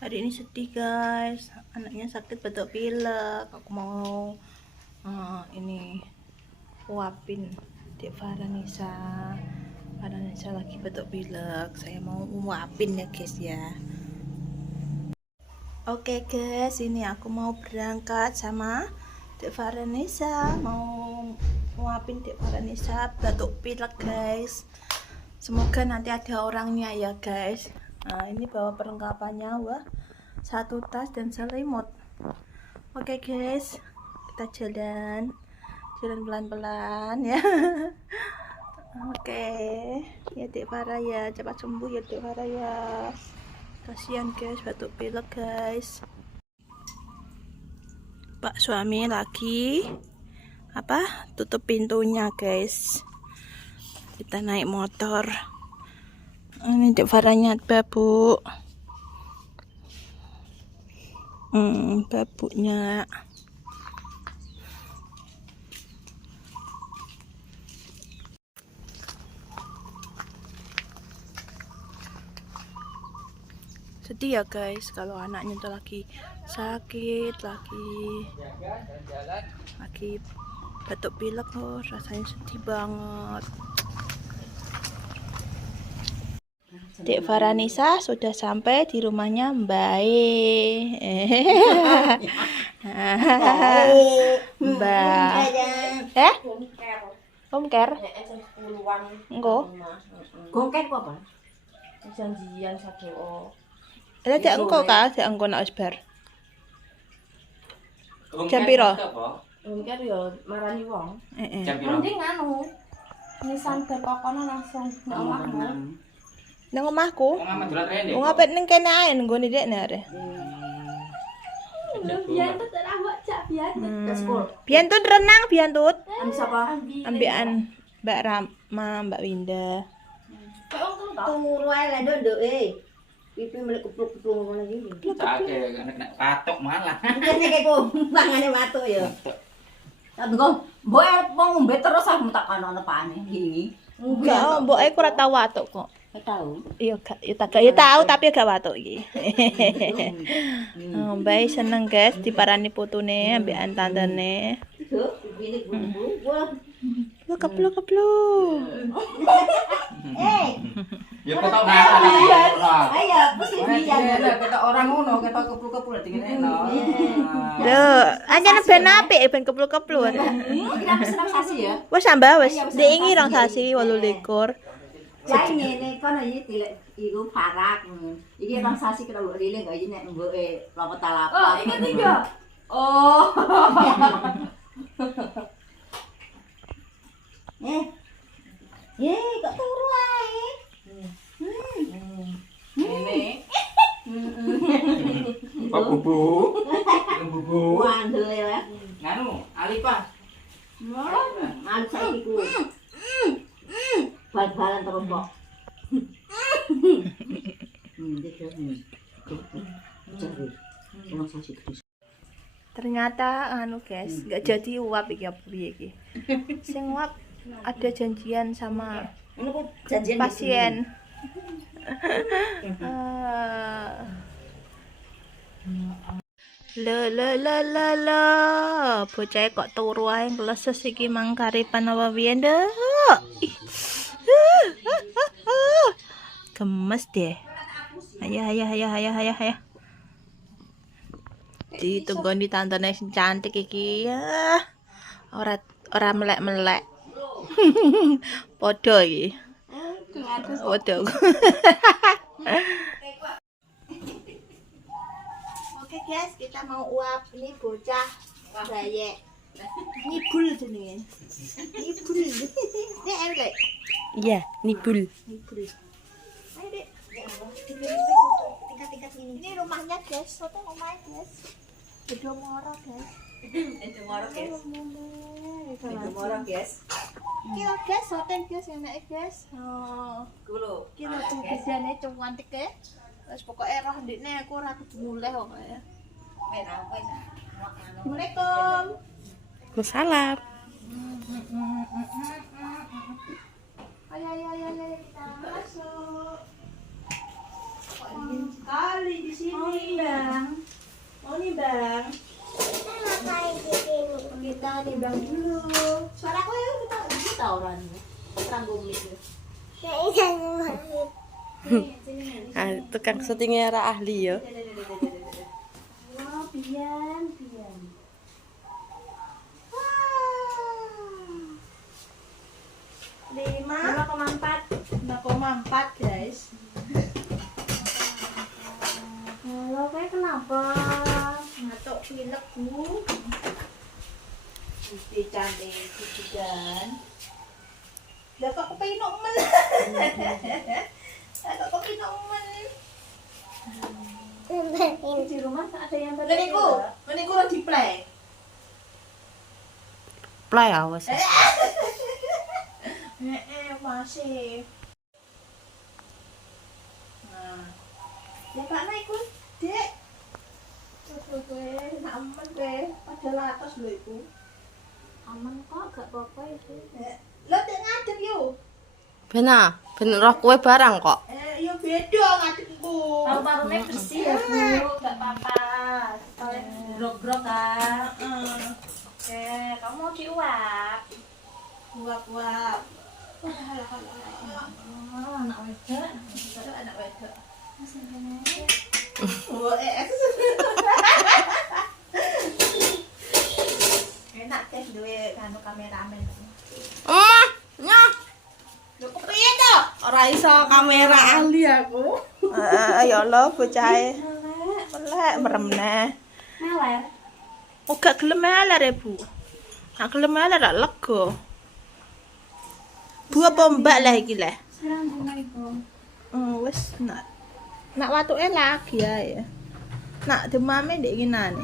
Hari ini sedih guys, anaknya sakit batuk pilek. Aku mau ini uapin Dek Farhanisa. Farhanisa lagi batuk pilek, saya mau uapin ya guys ya. Oke guys, ini aku mau berangkat sama Dek Farhanisa, mau uapin Dek Farhanisa batuk pilek guys. Semoga nanti ada orangnya ya guys. Nah, ini bawa perlengkapannya, wah, satu tas dan selimut. Oke guys, kita jalan pelan-pelan ya. Oke, ya Dek Farah ya, cepat sembuh ya Dek Farah ya. Kasihan guys, batuk pilek guys. Pak suami lagi tutup pintunya guys. Kita naik motor. Ini Dek Farahnya babu. Babuknya. Sedih ya guys kalau anaknya tuh lagi sakit, lagi batuk pilek, rasanya sedih banget. Dek Farhanisa sudah sampai di rumahnya Mbak Mbak Om Ker engko Gongket apa? Janjian satu. ada dek engko nak wis bar jam piro? Gongket yo marani wong. Jam piro? Mending anu. Nisan bar kokono langsung nang omahmu. Nang omahku. Wong apik ning kene ae nggone dekne are. Biantut ora mbok jak biantut ke sekolah. Biantut renang biantut. Ambi sapa? Ambian Mbak Rama, Mbak Winda. Kok wong telu ta? Tunggu ae lah ndoke. Pipi melek kepluk-kepluk ngono iki. Cake nek patok malah. Nek kok mangane watuk ya. Tunggu, mbok arep ngombe terus aku tak ana pane iki. Enggak, mbok ae ora tau watuk kok. Tahu. Iya gak, ya tahu tapi gak watuk iki. Mbak seneng guys diparani putune ambekan tantene. Yo, pipine gumbu. Kepluk. Ya ketok ngarep. Ayo, pusing biyen. Ketok orang ngono, ketok kepluk-kepluk dingene. Lho, anjane ben apik ben kepluk-kepluk. Kita pesen sasi ya. Wes ambah wes, diingi rong sasi 18. Lah ngene kono iki iku parak. Iki bang sasi kena mbok lile kok iki nek mboke lapet-lapet. Oh, iki tiga. Oh. Kok turu ae? Ini. Pak bubu. Bubu. Wandel ya. Nganu, Alipah. Man saiki ku. Bal-balan terus kok. Ternyata anu guys, gak jadi uap iki apa piye iki. Sing uap ada janjian sama pasien. Le, bocah kok turu ae ngleses iki mang karipan apa piye nduk. Gemes deh. Ayo. Ditunggu di tantene sing cantik iki ya. Ora melek-melek. Podo iki. Podo. Oke guys, kita mau uap ini bocah bayek. Nibul jenenge. Nibul. Nek elek. Iya, nibul. Ayo, Dek. Tingkat-tingkat ini. Ini rumahnya guys, soto rumahnya guys. Bedo moro guys. Itu moro guys. Kilo guys, soten guys enake guys. Kulo. Kilo gedene cantik e. Wes pokoke roh ndekne aku ora kudu mulih kok ya. Assalamualaikum. Waalaikumsalam. Ayo kita masuk. Kok dingin sekali di sini. undang dulu. Suara aku ya kita orangnya. Ranggung itu. Ah, tukang syutingnya ra ahli ya. Wah, pian. 5,4 guys. Halo, kayak kenapa? Ngatuk pilek bu. Mesti cantik kan? Lah kok kepinok men? Kok kepinok men? Di rumah ada yang Meniku lagi play. Play awas. Masih. Nah, ya Pak Naiku, Dek. Nak aman deh, padahal atas lho iku. Aman kok, gak apa-apa itu. Lo Dek ngadep yo. Ben roh kowe barang kok. Yo beda ngadepku. Paru-parunya bersih ya Bu, gak apa-apa. Soalnya grog-grog kan. Oke, kamu mau diuap? Uap-uap. Anak wedok. Anak wedok. Enak teh duwe kanu kameramen. Omah, nyah. Lho kepiye to? Ora iso kamera ahli aku. Ya Allah bocahe. Melek meremneh. Meler. Oh gak gelem meler ya, Bu. Gak gelem meler gak lega. Bu apa mbak lah iki lah. Assalamualaikum. Wis nak watuke lagi ya. Nak demame ndek kinane.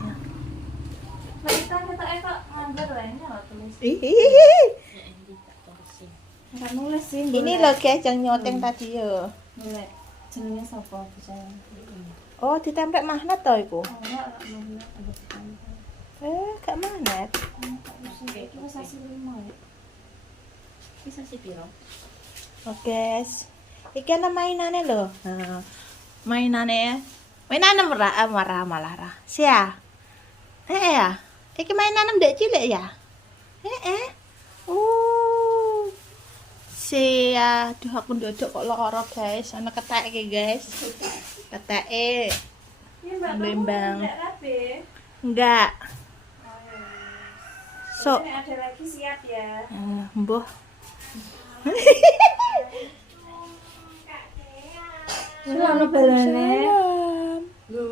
Kita kok nganggur lainnya lo tulis. Enggak nulis sih. Ini loh guys yang nyoteng tadi ya. Boleh. Jenenge sapa bisa? Oh, ditempel magnet to iku. Oh, enggak Gak magnet. Kita sasi 5 ya. Bisa sih piro? Oh guys. Iki ana mainane lho. Nah, mainane marah malah. Sia. Ya. Iki mainane ndek cilik ya. Sia, aduh aku ndodok kok lara guys. Ana ketek iki guys. Keteke. Bembang. Enggak. So, Ada lagi siap ya. mbuh. Ono balane. Lu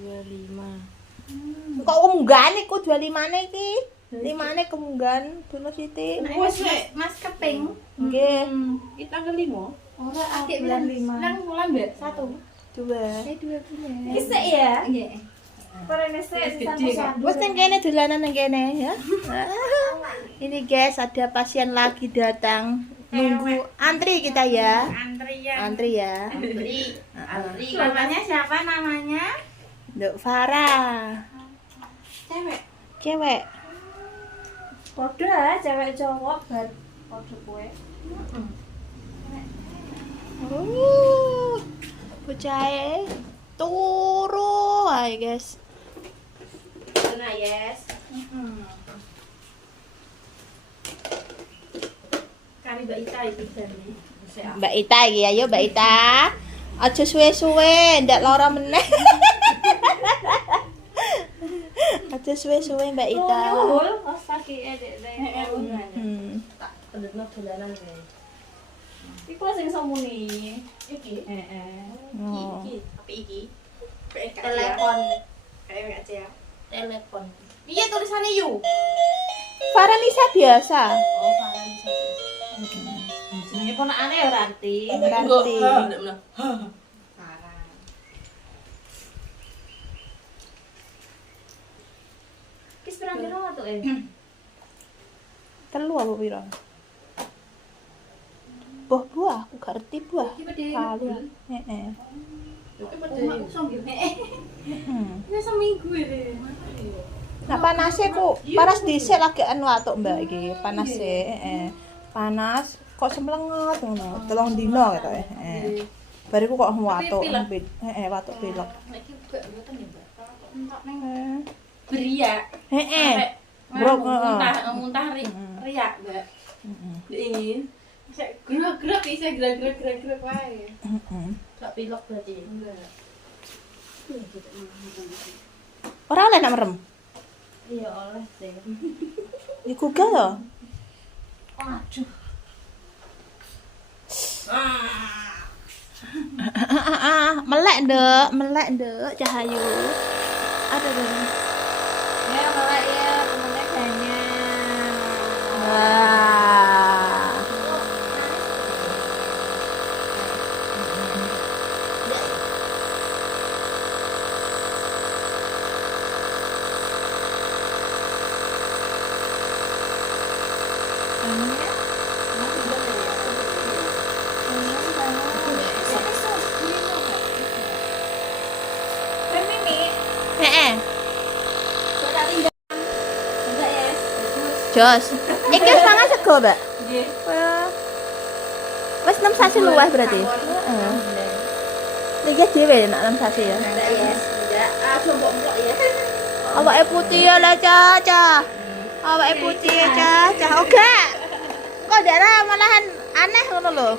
25. Kok kemunggan iku 25-ne iki? 5-ne kemunggan Dono Siti. Wes Mas keping. Nggih. Iki tanggal 5. Ora adik bulan 5. Bulan mbak 1. 2. 2 bulan. Kisik ya? Nggih. Perene sik sampe Wes nang kene dolanan nang kene ya. Ini guys ada pasien lagi datang. Nunggu antri kita ya. Antri ya. Antri. Namanya siapa namanya? Nduk Farah. Cewek. Podo ah, cewek cowok bar podo kowe. Bocahe turu ae guys. Nah, yes. Kari Mbak Ita iki jane. Mbak Ita iki ayo Mbak Ita. Aja suwe-suwe ndak lara meneh. Aja suwe-suwe Mbak Ita. Nyuhul, kos kaki edek dek. Tak pendetno dolanan kae. Iku sing somuni. Iki. Oh. Tapi iki. Telepon. Kayak enggak aja. Telepon. Piye tulisane yu? Faranisa biasa. Oh, Faransa. Jenenge ponakane ya Ranti. Ranti. Kis pirang-pirang atuh Telu apa piro? Buah, aku gak ngerti buah. Kali. Heeh. Ini seminggu ini. Nah panasnya ku panas dhisik lagi anu atuk Mbak iki, panas panas kok semlenget ngono. 3 dino gitu Bariku kok watuk pilek. watuk pilek. Nek iki gak mboten ya, Mbak. Entok neng Eh. beriak. Heeh. Sampai Brok, muntah riak, Mbak. Ingin. Saya gerak-gerak bisa gerak-gerak wae. Gak pilek berarti. Enggak. Ora oleh nak merem. Iya oleh sih. Iku ga to? Aduh. Melek, Nduk, Cahayu. Aduh. Ya malah ya temennya banyak. Wah. Heeh. Jos. Iki wis mangan sego, Mbak. Nggih. Wis 6 sasi luwih berarti. Heeh. Iki dhewe nak 6 sasi ya. Enggak ya. Enggak. Ah coba mbok ya. Awake putih ya lah, Caca. Awake putih ya, Caca. Oke. Kok daerah malahan aneh ngono lho.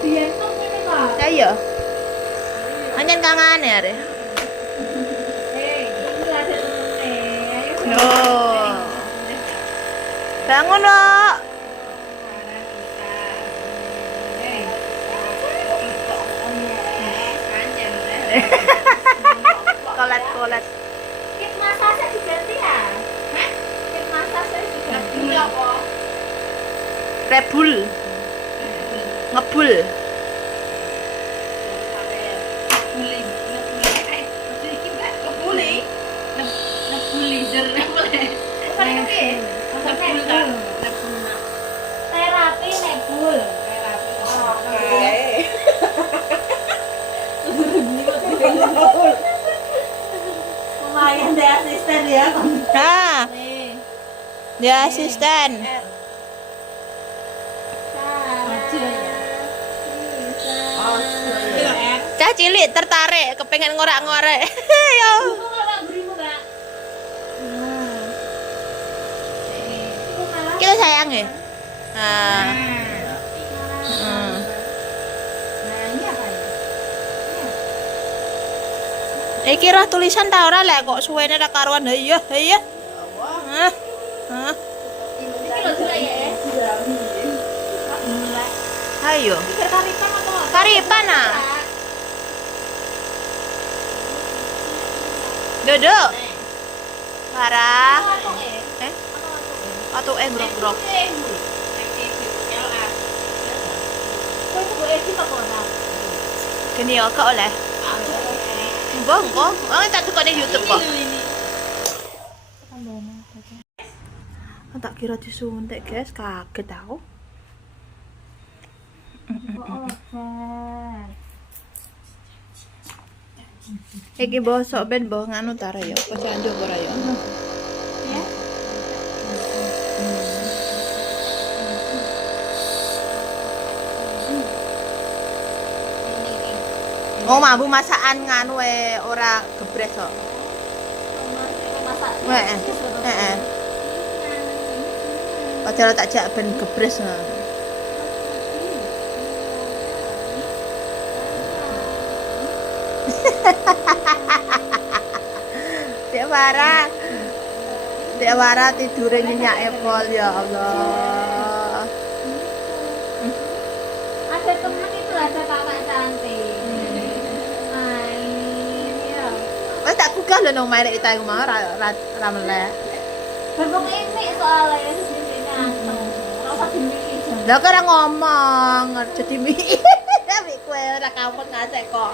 Biyen tuh ngene kok. Ya iya. Anjen kangane are. Ini ada temennya. No. Bangun, Mbak. Kolat. Kit masasnya diganti ya? Hah? Kit masasnya diganti apa? Rebul. Ngebul. Terapi nebul. Lumayan deh asisten ya. Nah, dia asisten. Cah cilik tertarik, kepengen ngorak-ngorek. Yo. Kita sayang ya. Nah. Hmm. Iki roh tulisan ta ora lek kok suwene ra karuan. Iya. Hah. Hah. Ayo. Karipan ah. Duduk. Parah. Atau grok-grok. Kini ya kak oleh. Bang, kok? Tak tukar di YouTube kok. Tak kira disuntik guys, kaget tau. Iki bosok ben boh nganu ta ya, apa janjuk ora ya. Oh, mampu masakan nganu ora gebres kok. Heeh. Padahal tak jak ben gebres ngono. Dek Wara tidure nyenyak pol ya Allah. Ada teman itu ada kakak cantik. Wes tak gugah lho nang merek ita iku mau ra melek. Berbuk ini soalnya sini anteng. Rasa dimiliki jam. Lah kok ora ngomong, jadi mi. Tapi kowe ora kampung ngasek kok.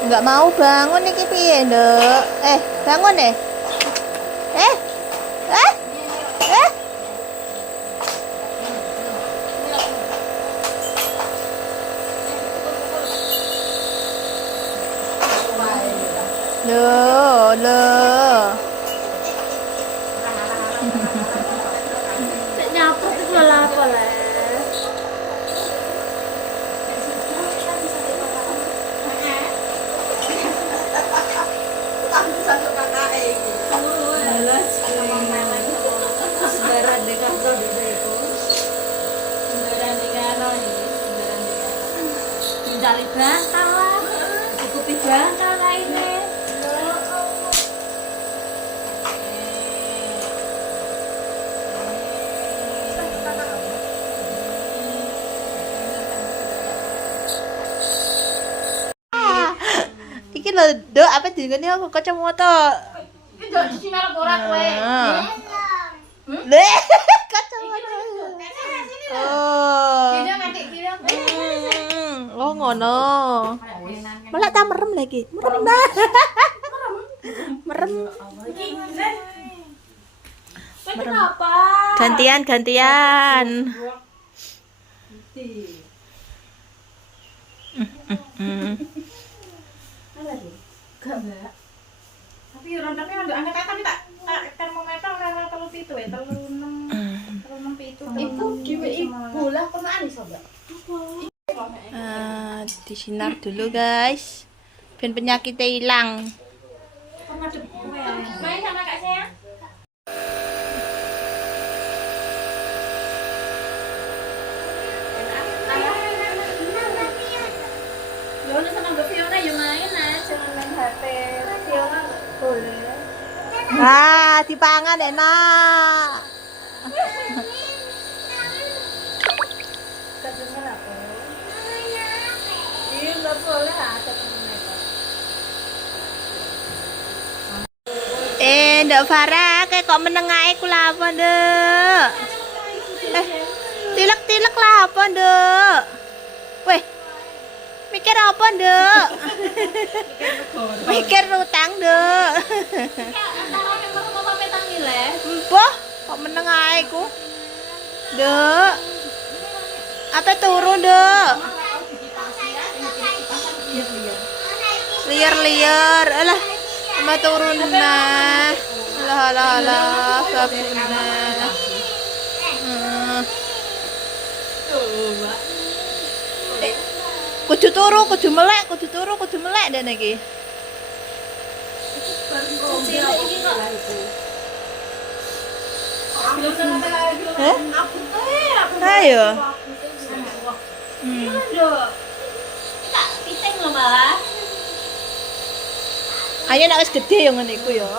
Enggak mau bangun iki piye, Nduk? Bangun deh. Loh. Nyapa itu apa lah? Sembaran dengan kau juga itu. Sembaran dengan dari bantal lah. Cukupi bantal lah ini. Iki lho, Dok, apa jenenge aku kacamata? Itu di sini ora kowe. Le, kacamata. Oh. Oh, ngono. Malah tak merem lagi. Merem dah. Merem. Kenapa? Gantian. Enggak, Mbak. Tapi angkat tapi tak termometer ora 37 ya, 36 itu. Ibu dhewe ibu lah kenaan iso, Mbak. Disinar dulu, guys. Biar penyakitnya hilang. Main sama Kak saya. Lo sama Mbak Fiona ya main jangan main HP. Fiona boleh. Dipangan enak. Kedengar apa? Iya, nggak boleh ada temennya. Nduk Farah, kayak kok menengae kula apa, Nduk? Tilek-tilek lah apa, Nduk? Weh. Mikir apa, Nduk? Mikir utang, Nduk. Mbah, kok menengae ku? Nduk. Apa turu, Nduk? Liar-liar. Alah, sama turun nah. Alah, kabuna. Kudu turu, kudu melek dan iki. Ayo. Piting loh malah. Ayo nek wis gede yo ngene iku yo.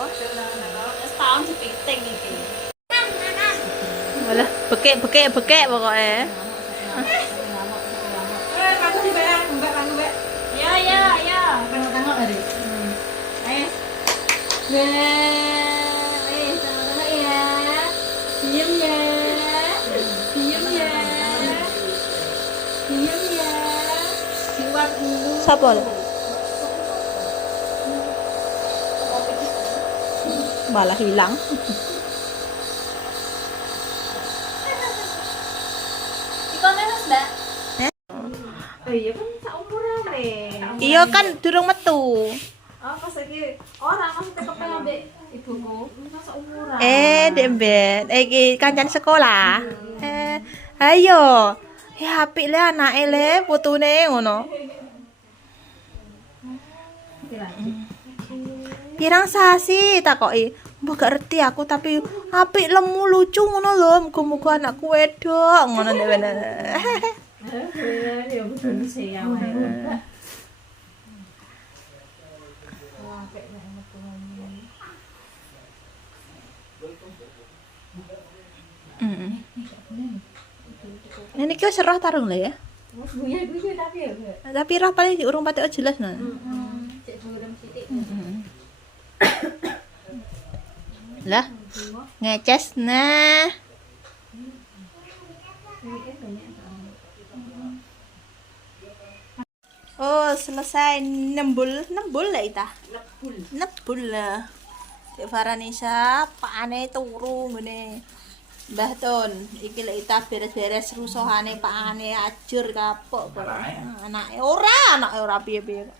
Setahun sepiting iki. Walah, bekek pokoknya. Ya. Tengok-tengok tadi. Ayo. Tengok-tengok ya. Diem ya. Buat dulu. Sapa lho? Malah hilang. Ikonnya Mas, Mbak. Oh iya kan seumuran nih. Iya kan durung metu. Oh pas lagi orang maksudnya kepengen ambek ibuku. Masa umuran. Dembet. Iki kancan sekolah. Ayo. Ya apik le anake le putune ngono. Pirang sasi takoki. Mbok gak ngerti aku tapi apik lemu lucu ngono lho. Muga-muga anakku wedok ngono nek bener. Ya betul sih ya. Ini kyo serah tarung lah ya. Guyu tapi ya. Tapi roh paling urung patek jelas nah. Cek durung sithik. Lah. Ngeces nah. Oh, selesai nembul lah ita. Nebul lah. Cek Faranisa, pakane turu ngene. Mbah Tun, iki lek ita beres-beres rusuhane pakane ajur kapok kok. Anake ora piye-piye kok.